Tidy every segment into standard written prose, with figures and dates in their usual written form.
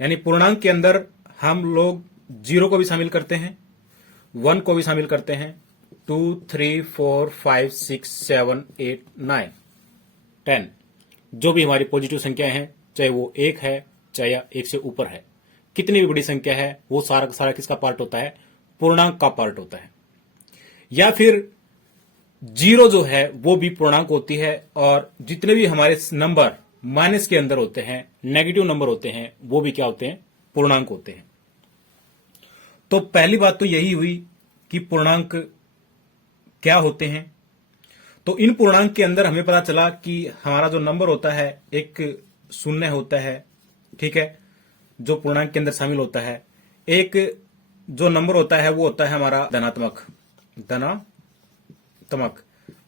यानी पूर्णांक के अंदर हम लोग 0 को भी शामिल करते हैं, 1 को भी शामिल करते हैं, 2, 3, 4, 5, 6, 7, 8, 9, 10 जो भी हमारी पॉजिटिव संख्या है, चाहे वो 1 है चाहे या 1 से ऊपर है, कितनी भी बड़ी संख्या है वो सारा का सारा किसका पार्ट होता है? पूर्णांक का पार्ट होता है। या फिर 0 जो है वो भी पूर्णांक होती है, और जितने भी हमारे नंबर माइनस के अंदर होते हैं, नेगेटिव नंबर होते हैं, वो भी क्या होते हैं? पूर्णांक होते हैं। तो पहली बात तो यही हुई कि पूर्णांक क्या होते हैं। तो इन पूर्णांक के अंदर हमें पता चला कि हमारा जो नंबर होता है एक शून्य होता है, ठीक है, जो पूर्णांक के अंदर शामिल होता है। एक जो नंबर होता है वो होता है हमारा धनात्मक,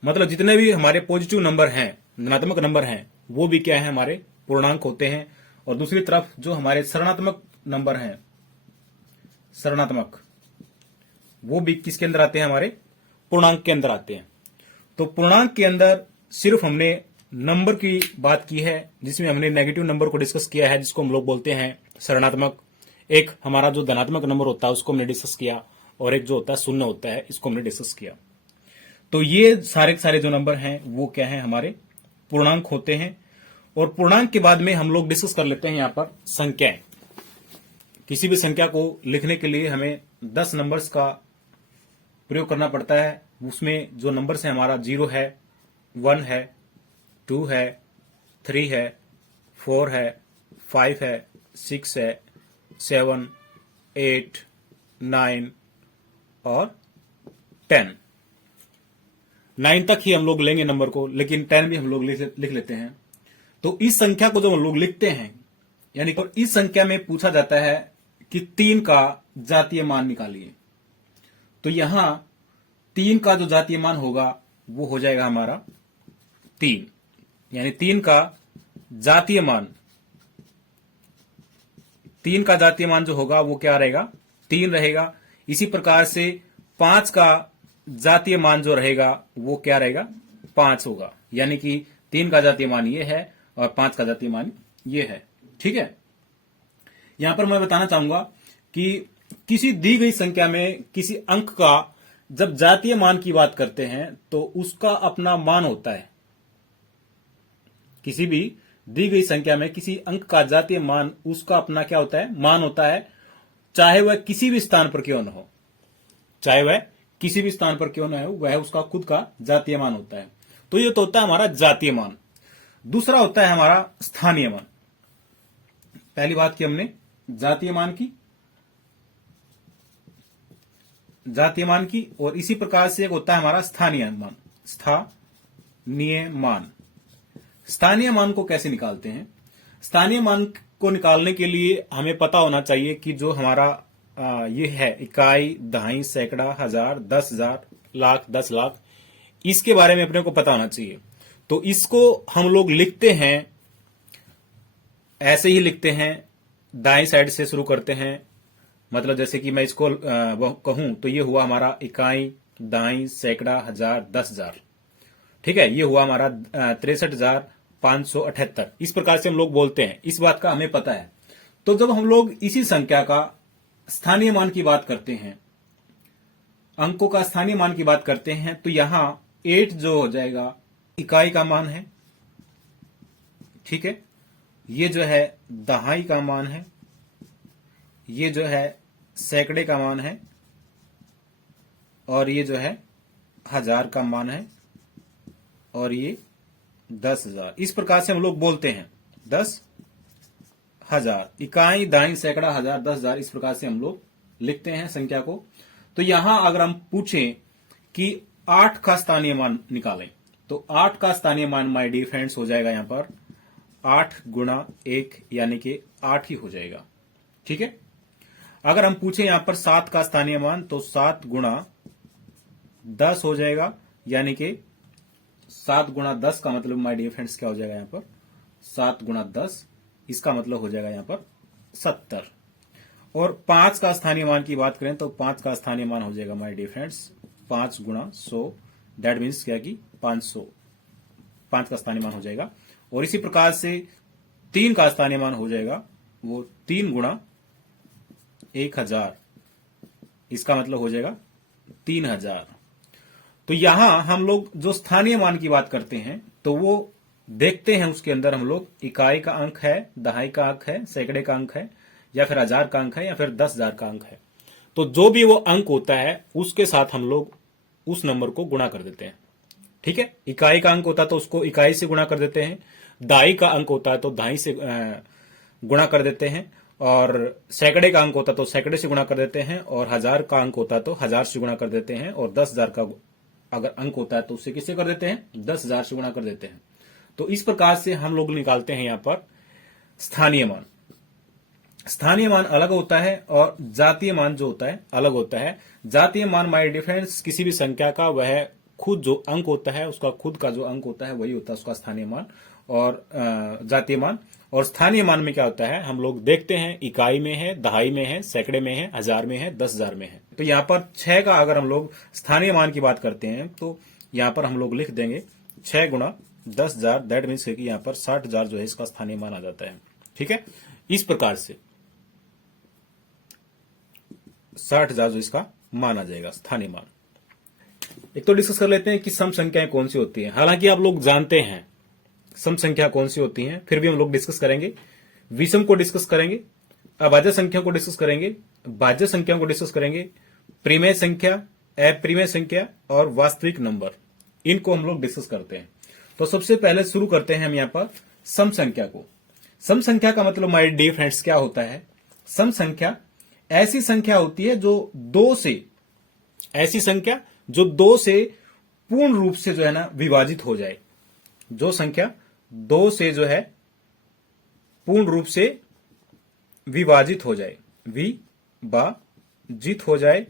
मतलब जितने भी हमारे पॉजिटिव नंबर हैं, धनात्मक नंबर हैं, वो भी क्या है? हमारे पूर्णांक होते हैं। और दूसरी तरफ जो हमारे ऋणात्मक नंबर हैं, ऋणात्मक, वो भी किसके अंदर आते हैं? हमारे पूर्णांक के अंदर आते हैं। तो पूर्णांक के अंदर सिर्फ हमने नंबर की बात की है, जिसमें हमने नेगेटिव नंबर को डिस्कस किया है, जिसको हम लोग बोलते हैं ऋणात्मक। एक हमारा जो धनात्मक नंबर होता है उसको हमने डिस्कस किया, और एक जो होता है शून्य होता है, इसको हमने डिस्कस किया। तो ये सारे के सारे जो नंबर हैं वो क्या है? हमारे पूर्णांक होते हैं। और पूर्णांक के बाद में हम लोग डिस्कस कर लेते हैं यहां पर संख्याएं। किसी भी संख्या को लिखने के लिए हमें 10 नंबर्स का प्रयोग करना पड़ता है। उसमें जो नंबर्स है हमारा 0 है, 1 है, 2 है, 3 है, 4 है, 5 है, 6 है, 7, 8, 9 और 10। 9 तक ही हम लोग लेंगे नंबर को, लेकिन 10 भी हम लोग लिख लेते हैं। तो इस संख्या को जब हम लोग लिखते हैं, यानी कि इस संख्या में पूछा जाता है कि 3 का जातीय मान निकालिए। तो यहां 3 का जो जातीय मान होगा वो हो जाएगा हमारा 3, यानी 3 का जातीय मान, 3 का जातीय मान जो होगा वो क्या रहेगा? 3 रहेगा। इसी प्रकार से 5 का जातीय मान जो रहेगा वो क्या रहेगा? 5 होगा। यानी कि 3 का जातीय मान ये है और 5 का जातीय मान ये है। ठीक है। यहां पर मैं बताना चाहूंगा कि किसी दी गई संख्या में किसी अंक का जब जातीय मान की बात करते हैं तो उसका अपना मान होता है। किसी भी दी गई संख्या में किसी अंक का जातीय मान, उसका अपना क्या होता है? मान होता है, चाहे वह किसी भी स्थान पर क्यों न हो, चाहे वह किसी भी स्थान पर क्यों न हो, वह उसका खुद का जातीय मान होता है। तो ये तो होता है हमारा जातीय मान। दूसरा होता है हमारा स्थानीय मान। पहली बात की हमने जातीय मान की, और इसी प्रकार से एक होता है हमारा स्थानीय मान। स्थानीय मान को कैसे निकालते हैं? स्थानीय मान को निकालने के लिए हमें पता होना चाहिए कि जो हमारा ये है इकाई, दहाई, सैकड़ा, हजार, 10,000, लाख, 10 लाख, इसके बारे में अपने को पता होना चाहिए। तो इसको हम लोग लिखते हैं, ऐसे ही लिखते हैं, दाएं साइड से शुरू करते हैं। मतलब जैसे कि मैं इसको कहूं तो ये हुआ हमारा इकाई, दाई, सैकड़ा, हजार, 10,000। ठीक है, ये हुआ हमारा 63,578। इस प्रकार से हम लोग बोलते हैं। इस बात का हमें पता है। तो जब हम लोग इसी संख्या का स्थानीय मान की बात करते हैं, अंकों का स्थानीय मान की बात करते हैं, तो यहां 8 जो हो जाएगा इकाई का मान है। ठीक है, ये जो है दहाई का मान है, ये जो है सैकड़े का मान है, और ये जो है हजार का मान है, और ये 10,000। इस प्रकार से हम लोग बोलते हैं 10,000। इकाई, दाई, सैकड़ा, हजार, 10,000, इस प्रकार से हम लोग लिखते हैं संख्या को। तो यहां अगर हम पूछें कि 8 का स्थानीय मान निकालें, तो 8 का स्थानीय मान माय डियर फ्रेंड्स हो जाएगा यहां पर 8 गुणा 1, यानी कि 8 ही हो जाएगा। ठीक है। अगर हम पूछें यहां पर 7 का स्थानीय मान, तो 7 गुणा 10 हो जाएगा, यानी कि 7 गुणा 10 का मतलब माय डियर फ्रेंड्स क्या हो जाएगा यहां पर? 7 गुणा 10, इसका मतलब हो जाएगा यहां पर 70। और 5 का स्थानीय मान की बात करें तो 5 का स्थानीय मान हो जाएगा माय डियर फ्रेंड्स 5 गुणा 100, दैट मीन्स क्या कि 500। 5 का स्थानीय मान हो जाएगा। और इसी प्रकार से 3 का स्थानीय मान हो जाएगा वो 3 गुणा 1000, इसका मतलब हो जाएगा 3000। तो यहां हम लोग जो स्थानीय मान की बात करते हैं तो वो देखते हैं, उसके अंदर हम लोग इकाई का अंक है, दहाई का अंक है, सैकड़े का अंक है, या फिर 1000 का अंक है, या फिर 10,000 का अंक है। तो जो भी वो अंक होता है उसके साथ हम लोग उस नंबर को गुणा कर देते हैं। ठीक है, इकाई का अंक होता है तो उसको इकाई से गुणा कर देते हैं, दहाई का अंक होता है तो दहाई से गुणा कर देते हैं, और सैकड़े का अंक होता है तो सैकड़े से गुणा कर देते हैं, और 1000 का अंक होता है तो 1000 से गुणा कर देते हैं, और 10,000 का अगर अंक होता है तो उससे किससे कर देते हैं, 10,000 से गुणा कर देते हैं। तो इस प्रकार से हम लोग निकालते हैं यहां पर स्थानीय मान। स्थानीय मान अलग होता है और जातीय मान जो होता है अलग होता है। जातीय मान माय डिफरेंस किसी भी संख्या का वह खुद जो अंक होता है, उसका खुद का जो अंक होता है वही होता है उसका स्थानीय मान और जातीय मान। और स्थानीय मान में क्या होता है, हम लोग देखते हैं इकाई में है, दहाई में है, सैकड़े में है, 1000 में है, 10,000 में है। तो यहां पर 6 का अगर हम लोग स्थानीय मान की बात करते हैं तो यहां पर हम लोग लिख देंगे 6 गुणा 10,000, दैट मीन्स कि यहां पर 60,000 जो है इसका स्थानीय मान आ जाता है। ठीक है, इस प्रकार से 60,000 जो इसका मान आ जाएगा स्थानीय मान। एक तो डिस्कस कर लेते हैं कि सम संख्याएं कौन सी होती हैं। हालांकि आप लोग जानते हैं सम संख्या कौन सी होती हैं, फिर भी हम लोग डिस्कस करेंगे। विषम को डिस्कस करेंगे, अभाज्य संख्या को डिस्कस करेंगे, भाज्य संख्या को डिस्कस करेंगे, परिमेय संख्या, अपरिमेय संख्या और वास्तविक नंबर, इनको हम लोग डिस्कस करते हैं। तो सबसे पहले शुरू करते हैं हम यहां पर सम संख्या को। सम संख्या का मतलब माय डियर फ्रेंड्स क्या होता है? सम संख्या ऐसी संख्या होती है जो दो से, ऐसी संख्या जो दो से पूर्ण रूप से जो है ना विभाजित हो जाए। जो संख्या दो से जो है पूर्ण रूप से विभाजित हो जाए, विभाजित हो जाए,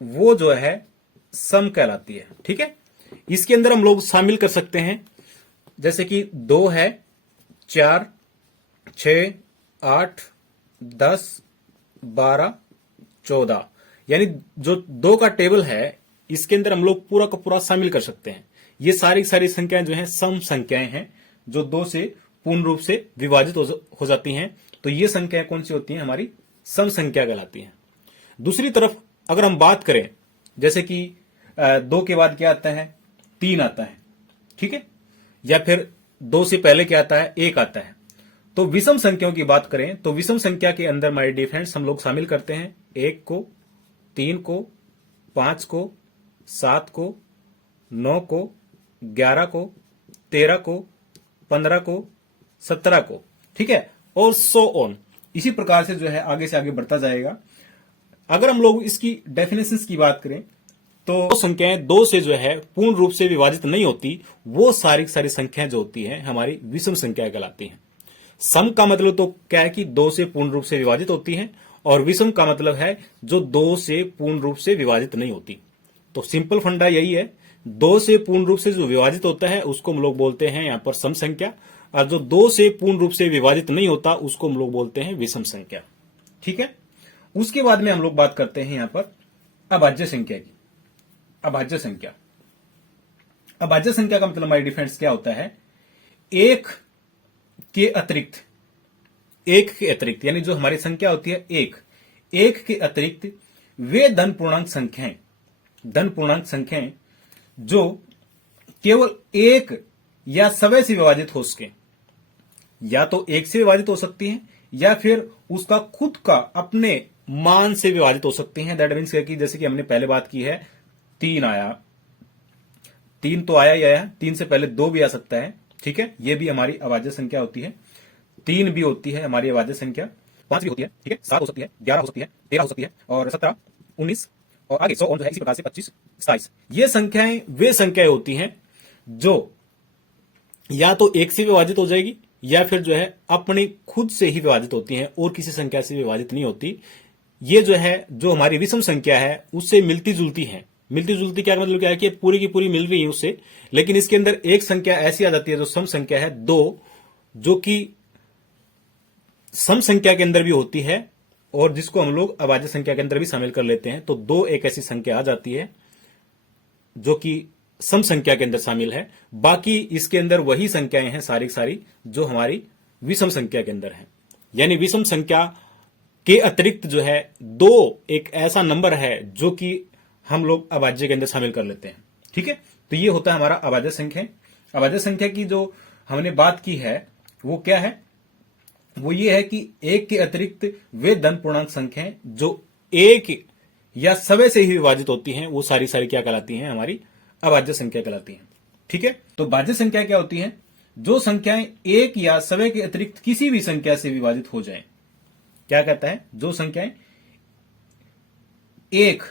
वो जो है सम कहलाती है। ठीक है, इसके अंदर हम लोग शामिल कर सकते हैं, जैसे कि 2 है, 4, 6, 8, 10, 12, 14, यानी जो 2 का टेबल है इसके अंदर हम लोग पूरा का पूरा शामिल कर सकते हैं। ये सारी संख्याएं जो हैं सम संख्याएं हैं जो 2 से पूर्ण रूप से विभाजित हो जाती हैं। तो ये संख्याएं कौन सी होती हैं? हमारी सम संख्या कहलाती हैं। दूसरी तरफ अगर हम बात करें, जैसे कि 2 के बाद क्या आता है? 3 आता है। ठीक है, या फिर 2 से पहले क्या आता है? 1 आता है। तो विषम संख्याओं की बात करें तो विषम संख्या के अंदर माय डियर फ्रेंड्स हम लोग शामिल करते हैं 1 को, 3 को, 5 को, 7 को, 9 को, 11 को, 13 को, 15 को, 17 को। ठीक है, और सो ऑन, इसी प्रकार से जो है आगे से आगे बढ़ता जाएगा। अगर हम लोग इसकी डेफिनेशंस की बात करें तो संख्याएं 2 से जो है पूर्ण रूप से विभाजित नहीं होती, वो सारी संख्याएं जो होती हैं हमारी विषम संख्या कहलाती हैं। सम का मतलब तो क्या है कि 2 से पूर्ण रूप से विभाजित होती हैं, और विषम का मतलब है जो 2 से पूर्ण रूप से विभाजित नहीं होती। तो सिंपल फंडा यही है, 2 से पूर्ण रूप से जो विभाजित होता है उसको हम लोग बोलते हैं यहां पर सम संख्या, और जो 2 से पूर्ण रूप से विभाजित नहीं होता उसको हम लोग बोलते हैं विषम संख्या। ठीक है, उसके बाद में हम लोग बात करते हैं यहां पर अभाज्य संख्या की। अभाज्य संख्या, अभाज्य संख्या का मतलब माय डिफरेंस क्या होता है? एक के अतिरिक्त, एक के अतिरिक्त, यानी जो हमारी संख्या होती है एक के अतिरिक्त वे धन पूर्णांक संख्याएं, धन पूर्णांक संख्याएं जो केवल एक या सवय से विभाजित हो सके, या तो एक से विभाजित हो सकती हैं या फिर उसका खुद का अपने मान से विभाजित हो सकती हैं। दैट मीन्स कि जैसे कि हमने पहले बात की है 3 आया, 3 तो आया ही आया, 3 से पहले 2 भी आ सकता है। ठीक है, ये भी हमारी अभाज्य संख्या होती है। 3 भी होती है हमारी अभाज्य संख्या, 5 भी होती है। ठीक है, 7 हो सकती है, 11 हो सकती है, 13 हो सकती है, और 17, 19 और आगे 100 जो है, इसी प्रकार से 25, 27। ये संख्याएं वे संख्याएं होती हैं जो या तो एक से विभाजित हो जाएगी या फिर जो है अपनी खुद से ही विभाजित होती हैं और किसी संख्या से विभाजित नहीं होती। ये जो है जो हमारी विषम संख्या है उससे मिलती जुलती है। मिलती जुलती क्या मतलब क्या है कि पूरी की पूरी मिल रही है उससे, लेकिन इसके अंदर एक संख्या ऐसी आ जाती है जो सम संख्या है 2, जो कि सम संख्या के अंदर भी होती है और जिसको हम लोग अभाज्य संख्या के अंदर भी शामिल कर लेते हैं। तो 2 एक ऐसी संख्या आ जाती है जो कि सम संख्या के अंदर शामिल है। बाकी इसके अंदर वही संख्याएं हैं सारी जो हमारी विषम संख्या के अंदर है। यानी विषम संख्या के अतिरिक्त जो है दो एक ऐसा नंबर है जो कि हम लोग अभाज्य के अंदर शामिल कर लेते हैं। ठीक है, तो ये होता है हमारा अभाज्य संख्या। अभाज्य संख्या की जो हमने बात की है वो क्या है, वो ये है कि एक के अतिरिक्त वे धन पूर्णांक संख्याएं जो एक या सवे से ही विभाजित होती हैं वो सारी सारी क्या कहलाती हैं, हमारी अभाज्य संख्या कहलाती हैं। ठीक है, तो भाज्य संख्या क्या होती है, जो संख्याएं एक या सवे के अतिरिक्त किसी भी संख्या से विभाजित हो जाएं। क्या कहता है, जो संख्याएं एक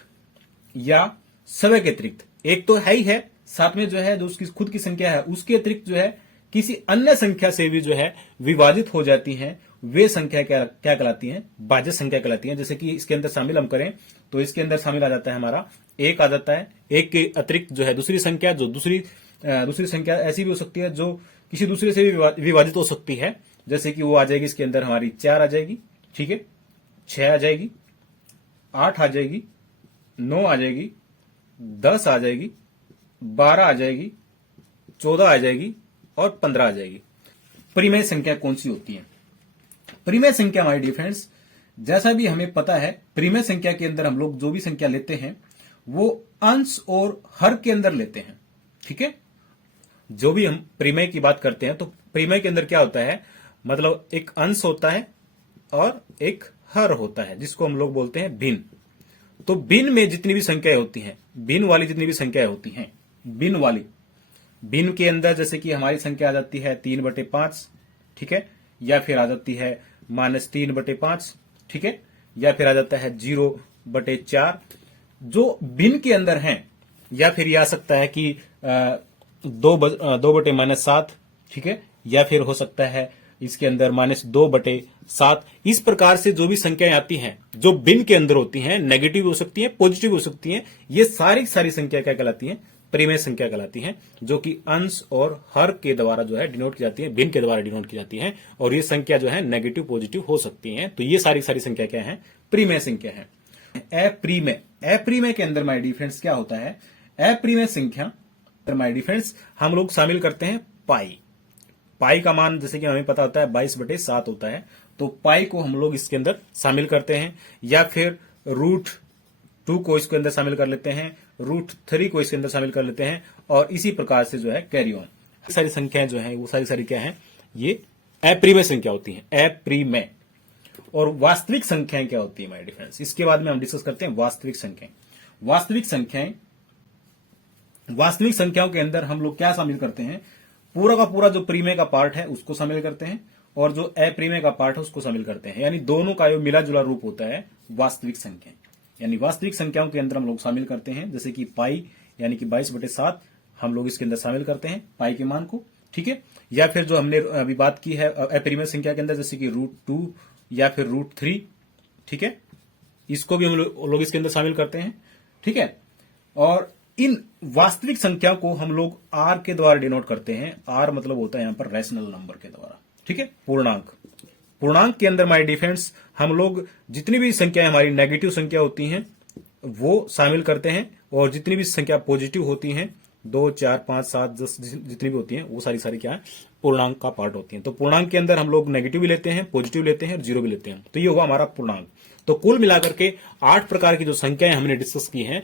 या सवे के अतिरिक्त, एक तो है ही है, साथ में जो है जो उसकी खुद की संख्या है उसके अतिरिक्त जो है किसी अन्य संख्या से भी जो है विभाजित हो जाती हैं, वे संख्या क्या कहलाती हैं, भाज्य संख्या कहलाती हैं। जैसे कि इसके अंदर शामिल हम करें तो इसके अंदर शामिल आ जाता है हमारा एक आ जाता है, एक के अतिरिक्त जो है दूसरी संख्या, जो दूसरी संख्या ऐसी भी हो सकती है जो किसी दूसरे से भी विभाजित हो सकती है। जैसे कि वो आ जाएगी इसके अंदर हमारी 4 आ जाएगी, ठीक है, 6 आ जाएगी, 8 आ जाएगी, 9 आ जाएगी, 10 आ जाएगी, 12 आ जाएगी, 14 आ जाएगी और 15 आ जाएगी। परिमेय संख्या कौन सी होती है? परिमेय संख्या माय डियर फ्रेंड्स, जैसा भी हमें पता है परिमेय संख्या के अंदर हम लोग जो भी संख्या लेते हैं वो अंश और हर के अंदर लेते हैं। ठीक है, जो भी हम परिमेय की बात करते हैं तो परिमेय के अंदर क्या होता है, मतलब एक अंश होता है और एक हर होता है जिसको हम लोग बोलते हैं भिन्न। तो भिन्न में जितनी भी संख्याएं होती हैं, भिन्न वाली जितनी भी संख्याएं होती हैं, भिन्न के अंदर जैसे कि हमारी संख्या आ जाती है 3/5, ठीक है, या फिर आ जाती है -3/5, ठीक है, या फिर आ जाता है 0/4। जो भिन्न के अंदर हैं, या फिर ये आ सकता है कि 2/-7, ठीक है, या फिर हो सकता है इसके अंदर -2/7। इस प्रकार से जो भी संख्याएं आती हैं जो भिन्न के अंदर होती हैं, नेगेटिव हो सकती हैं, पॉजिटिव हो सकती हैं, ये सारी संख्या क्या कहलाती हैं, परिमेय संख्या कहलाती हैं, जो कि अंश और हर के द्वारा जो है डिनोट की जाती है, भिन्न के द्वारा डिनोट की जाती है। और ये संख्या जो है नेगेटिव पॉजिटिव हो सकती हैं। तो ये सारी संख्या क्या है, परिमेय संख्या है। अप्रिमेय के अंदर माय डियर फ्रेंड्स क्या होता है, अप्रिमेय संख्या माय डियर फ्रेंड्स हम लोग शामिल करते हैं पाई का मान जैसे कि हमें पता होता है 22/7 होता है, तो पाई को हम लोग इसके अंदर शामिल करते हैं, या फिर √2 को इसके अंदर शामिल कर लेते हैं, √3 को इसके अंदर शामिल कर लेते हैं, और इसी प्रकार से जो है कैरी ऑन। सारी संख्याएं जो है वो सारी क्या है, ये अप्रिमेय संख्या होती है, अप्रिमेय। और वास्तविक संख्याएं क्या होती है माय डियर फ्रेंड्स, इसके बाद में हम डिस्कस करते हैं वास्तविक संख्याएं। वास्तविक संख्याओं के अंदर हम लोग क्या शामिल करते हैं, पूरा का पूरा जो परिमेय का पार्ट है उसको शामिल करते हैं, और जो अप्रिमेय का पार्ट है उसको शामिल करते हैं। यानी दोनों का मिला जुला रूप होता है वास्तविक संख्या। यानी वास्तविक संख्याओं के अंदर हम लोग शामिल करते हैं, जैसे कि पाई यानी कि 22/7 हम लोग इसके अंदर शामिल करते हैं पाई के मान को, ठीक है। या फिर जो हमने अभी बात की है अपरिमेय संख्या के अंदर, जैसे कि √2 या फिर √3, ठीक है, इसको भी हम लोग इसके अंदर शामिल करते हैं, ठीक है। और इन वास्तविक संख्याओं को हम लोग आर के द्वारा डिनोट करते हैं। आर मतलब होता है यहां पर रैशनल नंबर के द्वारा, ठीक है। पूर्णांक के अंदर माय डियर फ्रेंड्स हम लोग जितनी भी संख्याएं हमारी नेगेटिव संख्या होती हैं वो शामिल करते हैं, और जितनी भी संख्या पॉजिटिव होती हैं 2, 4, 5, 7, 10 जितनी भी होती हैं वो सारी क्या है, पूर्णांक का पार्ट होती हैं। तो पूर्णांक के अंदर हम लोग नेगेटिव भी लेते हैं, पॉजिटिव लेते हैं और जीरो भी लेते हैं। तो ये हुआ हमारा पूर्णांक। तो कुल मिलाकर के 8 प्रकार की जो संख्याएं हमने डिस्कस की हैं